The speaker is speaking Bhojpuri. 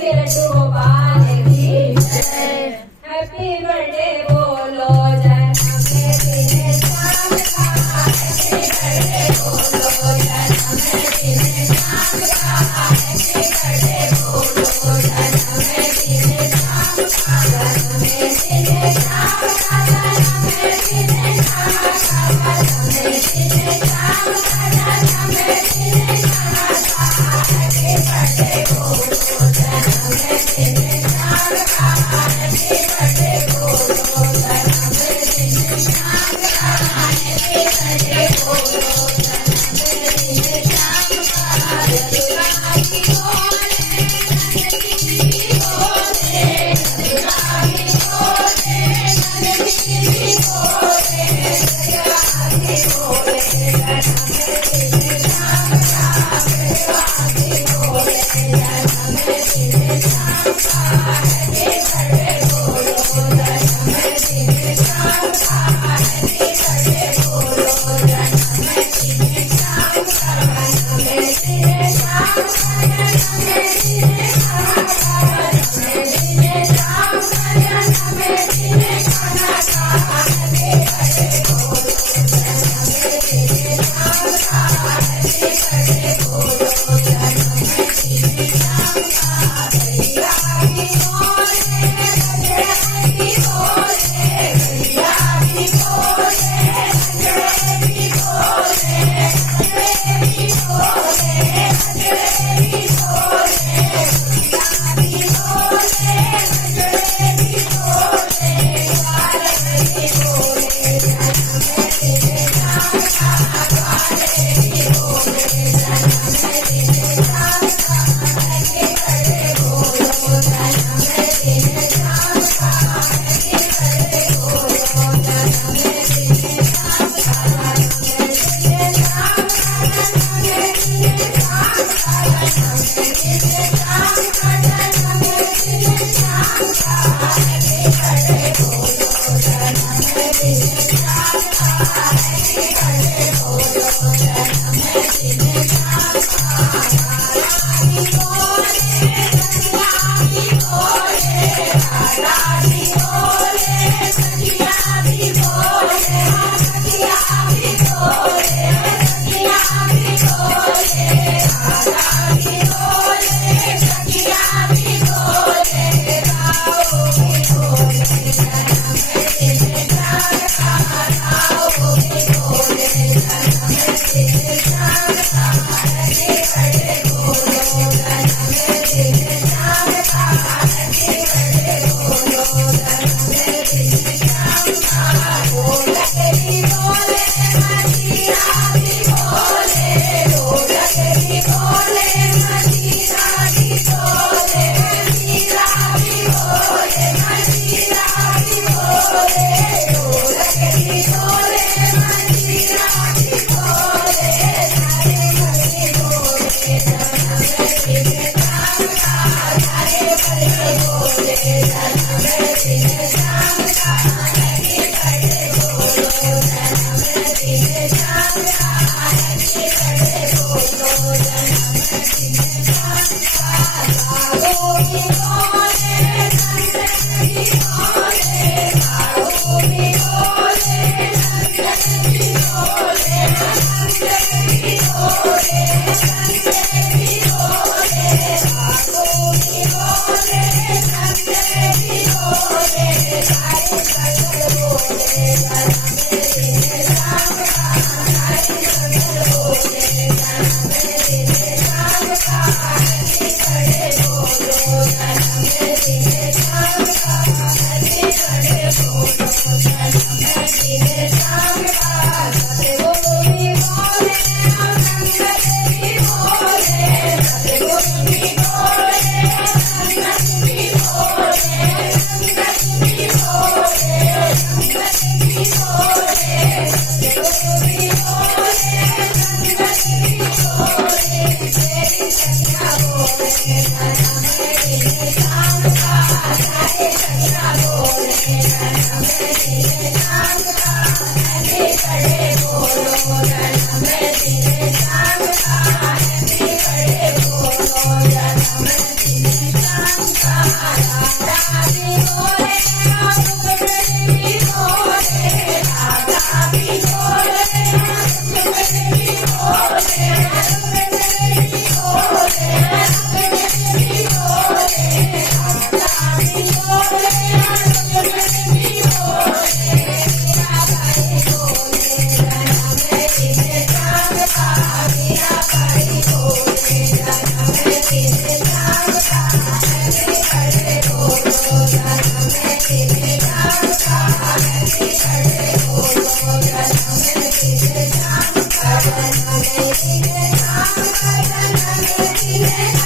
बिरजू गोपाल की जय। हैप्पी बर्थडे बोलो जन्म दिन श्याम का। हैप्पी बर्थडे बोलो जन्म दिन श्याम का। हैप्पी बर्थडे बोलो जन्म दिन श्याम का। जन्म दिन श्याम का। जन्म दिन श्याम का। जन्म दिन श्याम का। जन्म दिन श्याम का। हैप्पी बर्थडे बोलो जन्म दिन श्याम का। हैप्पी बर्थडे बोलो जन्म दिन श्याम का। हैप्पी बर्थडे बोलो जन्म दिन श्याम का। यदुरा की बोले नंदनी बोले। यदुरा की बोले नंदनी बोले। यदुरा की बोले जन्म दिन श्याम का। यदुरा की बोले जन्म दिन श्याम का। हैप्पी बर्थडे बोलो जन्म दिन श्याम का। हैप्पी बर्थडे बोलो जन्म दिन श्याम का। जन्म दिन श्याम का। जन्म दिन श्याम का। जन्म दिन श्याम का। जन्म दिन श्याम का। हैप्पी बर्थडे बोलो जन्म दिन श्याम का। हैप्पी बर्थडे बोलो जन्म दिन श्याम का। गैया की बोले गजरे की बोले। गैया की बोले गजरे की बोले। गजरे की बोले गजरे की बोले। गैया की बोले गजरे की बोले। बालक की बोले जन्म दिन श्याम का। बालक की बोले जन्म दिन श्याम का। हैप्पी बर्थडे बोलो जन्म दिन श्याम का। हैप्पी बर्थडे बोलो जन्म दिन श्याम का। जन्म दिन श्याम का। जन्म दिन श्याम का। जन्म दिन श्याम का। जन्म दिन श्याम का। हैप्पी बर्थडे बोलो जन्म दिन श्याम का। हैप्पी बर्थडे बोलो जन्म दिन श्याम का। राधा की बोले कन्या की बोले। राधा की बोले कन्या की बोले। कन्या की बोले कन्या की बोले। राधा की बोले कन्या की बोले। राओ की बोले जन्म दिन श्याम का। राओ की बोले जन्म दिन श्याम का। हैप्पी बर्थडे बोलो जन्म दिन श्याम का। हैप्पी बर्थडे बोलो जन्म दिन श्याम का। ढोलक की बोले मजीरा की बोले। ढोलक की बोले मजीरा की बोले। मजीरा की बोले मजीरा की बोले। ढोलक की बोले मजीरा की बोले। धारे भरे बोले जन्म दिन श्याम का। धारे भरे बोले जन्म दिन श्याम का। हैप्पी बर्थडे बोलो जन्म दिन श्याम का। हैप्पी बर्थडे बोलो जन्म दिन श्याम का। गाओ की बोले नंदन की बोले। गाओ की बोले नंदन की बोले। नंदन की बोले नंदन की बोले। गाओ की बोले नंदन की बोले। गाए सगर बोले जन्म दिन श्याम का। गाए सगर बोले जन्म दिन श्याम का। हैप्पी बर्थडे बोलो जन्म दिन श्याम का। हैप्पी बर्थडे बोलो जन्म दिन श्याम का। सतगुरु बोले नंदन की बोले। सतगुरु बोले नंदन की बोले। नंदन की बोले नंदन की बोले। सतगुरु बोले नंदन की बोले। तेरी कन्या बोले जन्म दिन श्याम का। गाए कन्या बोले जन्म दिन श्याम का। हैप्पी बर्थडे बोलो जन्म दिन श्याम का। हैप्पी बर्थडे बोलो जन्म दिन श्याम ગણપતિને